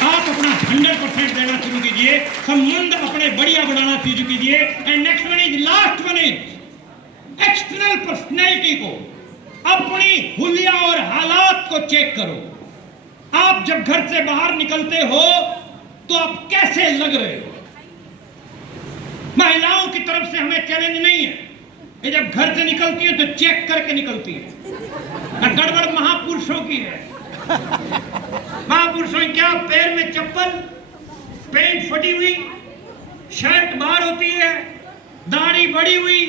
आप अपना 100% देना शुरू कीजिए, संबंध अपने बढ़िया बनाना शुरू कीजिए। And next one is, last one is external personality को, अपनी हुलिया और हालात को चेक करो। आप जब घर से बाहर निकलते हो तो आप कैसे लग रहे हो? महिलाओं की तरफ से हमें चैलेंज नहीं है, ये जब घर से निकलती है तो चेक करके निकलती है। गड़बड़ महापुरुषों की है। महापुरुषों की क्या, पैर में चप्पल, पैंट फटी हुई, शर्ट बाहर होती है, दाढ़ी बढ़ी हुई,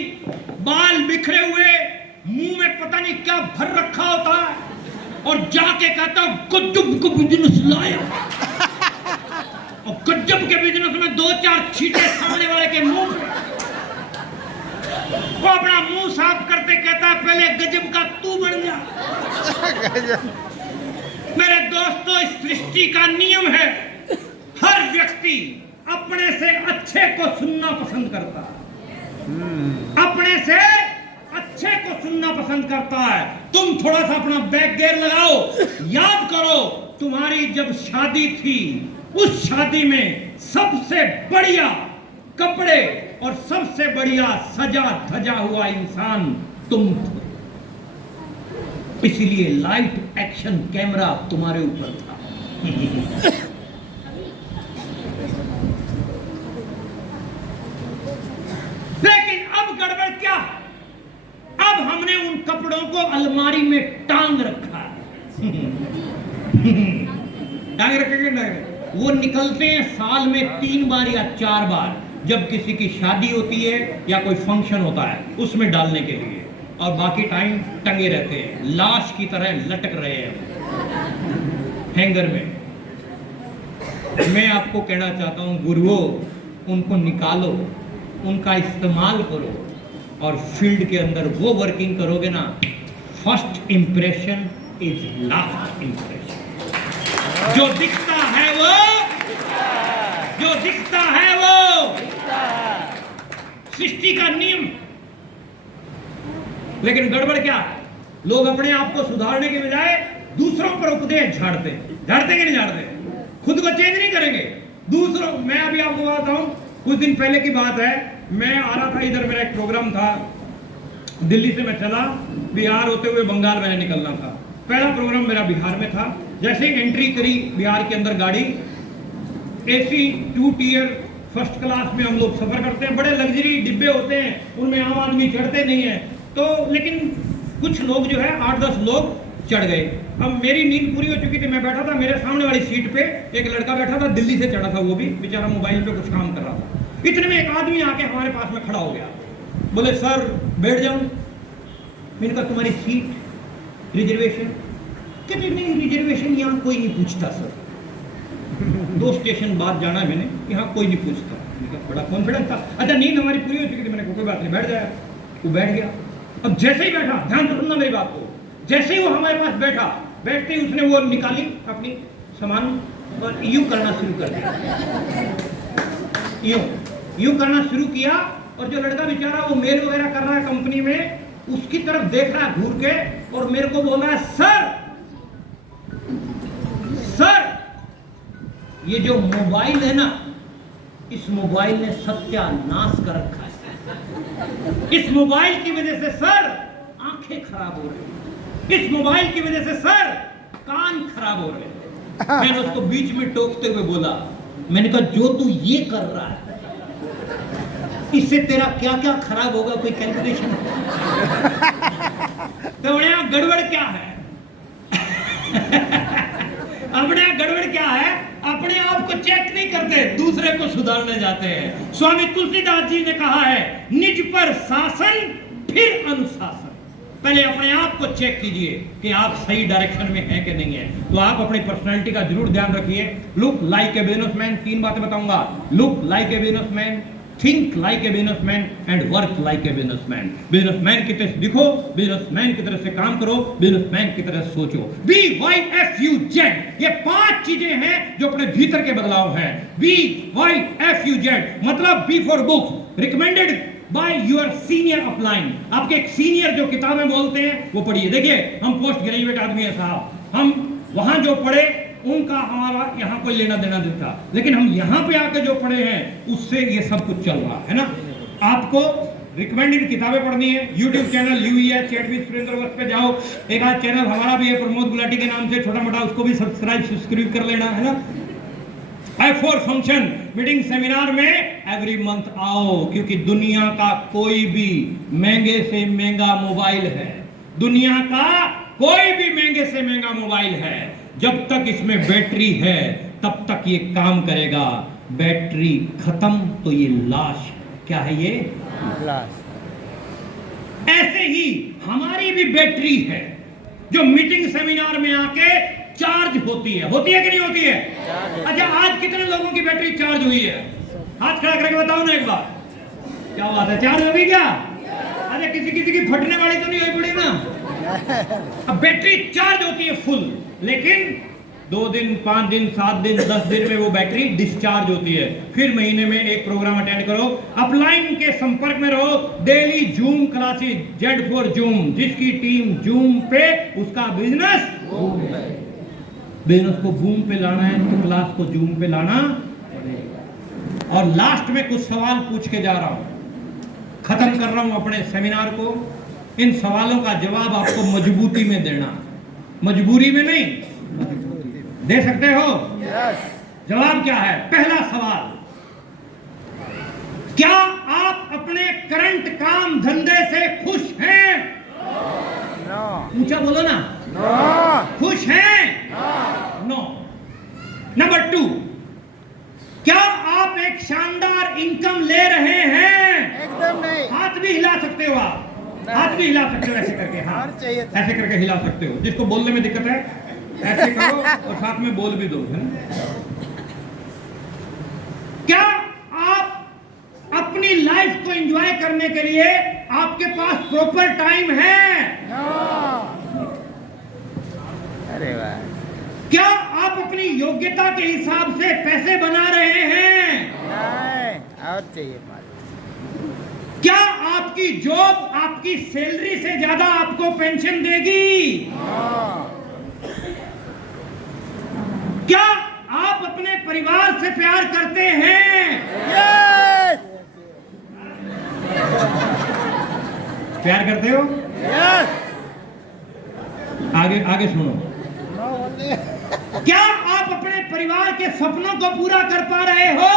बाल बिखरे हुए, मुंह में पता नहीं क्या भर रखा होता है, और जाके कहता गजब को बिजनेस लाया। और गजब के बिजनेस में 2-4 छींटे सामने वाले के मुंह पे। वो अपना मुंह साफ करते कहता पहले गजब का तू बन जा। मेरे दोस्तों, इस सृष्टि का नियम है, हर व्यक्ति अपने से अच्छे को सुनना पसंद करता है। अपने से अच्छे को सुनना पसंद करता है। तुम थोड़ा सा अपना बैक गियर लगाओ, याद करो तुम्हारी जब शादी थी, उस शादी में सबसे बढ़िया कपड़े और सबसे बढ़िया सजा धजा हुआ इंसान तुम थे। इसीलिए लाइट एक्शन कैमरा तुम्हारे ऊपर था। लेकिन अब गड़बड़ क्या है? अब हमने उन कपड़ों को अलमारी में टांग रखा है। टांग रखेंगे ना, वो निकलते हैं साल में 3 बार या 4 बार, जब किसी की शादी होती है या कोई फंक्शन होता है उसमें डालने के लिए, और बाकी टाइम टंगे रहते हैं, लाश की तरह लटक रहे हैं हैंगर में। मैं आपको कहना चाहता हूं, गुरुओं, उनको निकालो, उनका इस्तेमाल करो, और फील्ड के अंदर वो वर्किंग करोगे ना, first impression is last impression. जो दिखता है वो, जो दिखता है वो सृष्टि का नियम। लेकिन गड़बड़ क्या है? लोग अपने आप को सुधारने के बजाय दूसरों पर उपदेश झाड़ते हैं। झाड़ते कि नहीं झाड़ते? खुद को चेंज नहीं करेंगे, दूसरों। मैं अभी आपको बताता हूं, कुछ दिन पहले की बात है, मैं आ रहा था इधर, मेरा एक प्रोग्राम था, दिल्ली से मैं चला, बिहार होते हुए बंगाल मैंने निकलना था। पहला प्रोग्राम मेरा बिहार में था। जैसे ही एंट्री करी बिहार के अंदर, गाड़ी AC 2 टियर फर्स्ट क्लास में हम लोग सफर करते हैं, बड़े लग्जरी डिब्बे होते हैं, उनमें आम आदमी चढ़ते नहीं है। तो लेकिन कुछ लोग जो है 8-10 लोग चढ़ गए। अब मेरी नींद पूरी हो चुकी थी, मैं बैठा था, मेरे सामने वाली सीट पे एक लड़का बैठा था, दिल्ली से चढ़ा था, वो भी बेचारा मोबाइल पे कुछ काम कर रहा था। इतने में एक आदमी आके हमारे पास में खड़ा हो गया, बोले सर बैठ जाऊं? मैंने कहा तुम्हारी सीट रिजर्वेशन? कहते नहीं, रिजर्वेशन यहाँ कोई नहीं पूछता सर। 2 स्टेशन बाद जाना है मैंने, यहाँ कोई नहीं पूछता। मैंने कहा बड़ा कॉन्फिडेंस था। अच्छा नींद हमारी पूरी हो चुकी थी, मैंने कहा कोई बात नहीं, बैठ जाए। वो बैठ गया। अब जैसे ही बैठा, ध्यान से सुनना मेरी बात को, जैसे ही वो हमारे पास बैठा, बैठते ही उसने वो निकाली अपनी सामान और यूं करना शुरू कर दिया। यूं करना शुरू किया, और जो लड़का बेचारा वो मेल वगैरह कर रहा है कंपनी में, उसकी तरफ देख रहा है घूर के, और मेरे को बोल रहा है सर, सर ये जो मोबाइल है ना, इस मोबाइल ने सत्यानाश कर रखा है। इस मोबाइल की वजह से सर आंखें खराब हो रही, इस मोबाइल की वजह से सर कान खराब हो रहे। मैंने उसको बीच में टोकते हुए बोला, मैंने कहा जो तू ये कर रहा है, इससे तेरा क्या क्या खराब होगा, कोई कैलकुलेशन? तो यहाँ गड़बड़ क्या है? अपने यहाँ गड़बड़ क्या है? अपने आप को चेक नहीं करते, दूसरे को सुधारने जाते हैं। स्वामी तुलसीदास जी ने कहा है, निज पर शासन फिर अनुशासन। पहले अपने आप को चेक कीजिए कि आप सही डायरेक्शन में हैं कि नहीं है। तो आप अपनी पर्सनालिटी का जरूर ध्यान रखिए। लुक लाइक ए बिजनेसमैन, 3 बातें बताऊंगा। Look like a businessman, think like a businessman and work like a businessman. Businessman की तरह दिखो, बिजनेसमैन की तरह से काम करो, बिजनेसमैन की तरह सोचो। BYFUZ, ये 5 चीजें हैं जो अपने भीतर के बदलाव हैं। BYFUZ मतलब B for books, recommended by your senior upline. आपके एक सीनियर जो किताबें बोलते हैं वो पढ़िए। देखिए हम पोस्ट ग्रेजुएट आदमी है साहब, हम वहां जो पढ़े उनका हमारा यहाँ कोई लेना देना नहीं था, लेकिन हम यहाँ पे आके जो पढ़े हैं उससे ये सब कुछ चल रहा है ना। आपको रिकमेंडेड किताबें पढ़नी है, YouTube channel UES chat with Surendra वस्त पे जाओ, एक आध चैनल हमारा भी है प्रमोद गुलाटी के नाम से छोटा मोटा, उसको भी सब्सक्राइब कर लेना है ना। I4 फंक्शन मीटिंग सेमिनार में एवरी मंथ आओ, क्योंकि दुनिया का कोई भी महंगे से महंगा मोबाइल है, दुनिया का कोई भी महंगे से महंगा मोबाइल है, जब तक इसमें बैटरी है तब तक ये काम करेगा, बैटरी खत्म तो ये लाश। क्या है ये? लाश। ऐसे ही हमारी भी बैटरी है जो मीटिंग सेमिनार में आके चार्ज होती है कि नहीं होती है? अच्छा, आज कितने लोगों की बैटरी चार्ज हुई है? हाथ खड़ा करके बताओ ना एक बार। क्या बात है, चार्ज होगी क्या? अरे किसी की फटने वाली तो नहीं हुई पड़ी ना। अब बैटरी चार्ज होती है फुल, लेकिन 2 दिन 5 दिन 7 दिन 10 दिन में वो बैटरी डिस्चार्ज होती है। फिर महीने में एक प्रोग्राम अटेंड करो, अपलाइन के संपर्क में रहो, daily zoom classes, Z for zoom, जिसकी टीम जूम पे उसका बिजनेस को बूम पे लाना है तो क्लास को जूम पे लाना पड़ेगा। और लास्ट में कुछ सवाल पूछ के जा रहा हूं, खत्म कर रहा हूं अपने सेमिनार को। इन सवालों का जवाब आपको मजबूती में देना, मजबूरी में नहीं। दे सकते हो? जवाब क्या है? पहला सवाल, क्या आप अपने करंट काम धंधे से खुश हैं? ऊंचा बोलो ना। खुश हैं? नो। नंबर 2, क्या आप एक शानदार इनकम ले रहे हैं? एकदम नहीं। हाथ भी हिला सकते हो आप, हाथ भी हिला सकते हो ऐसे करके, हाँ ऐसे करके हिला सकते हो। जिसको बोलने में दिक्कत है ऐसे करो और साथ में बोल भी दो, है ना। क्या आप अपनी लाइफ को एंजॉय करने के लिए आपके पास प्रॉपर टाइम है? अरे वाह। क्या आप अपनी योग्यता के हिसाब से पैसे बना रहे हैं? और चाहिए। क्या आपकी जॉब आपकी सैलरी से ज्यादा आपको पेंशन देगी? क्या आप अपने परिवार से प्यार करते हैं? yes! प्यार करते हो? yes! आगे सुनो। क्या आप अपने परिवार के सपनों को पूरा कर पा रहे हो?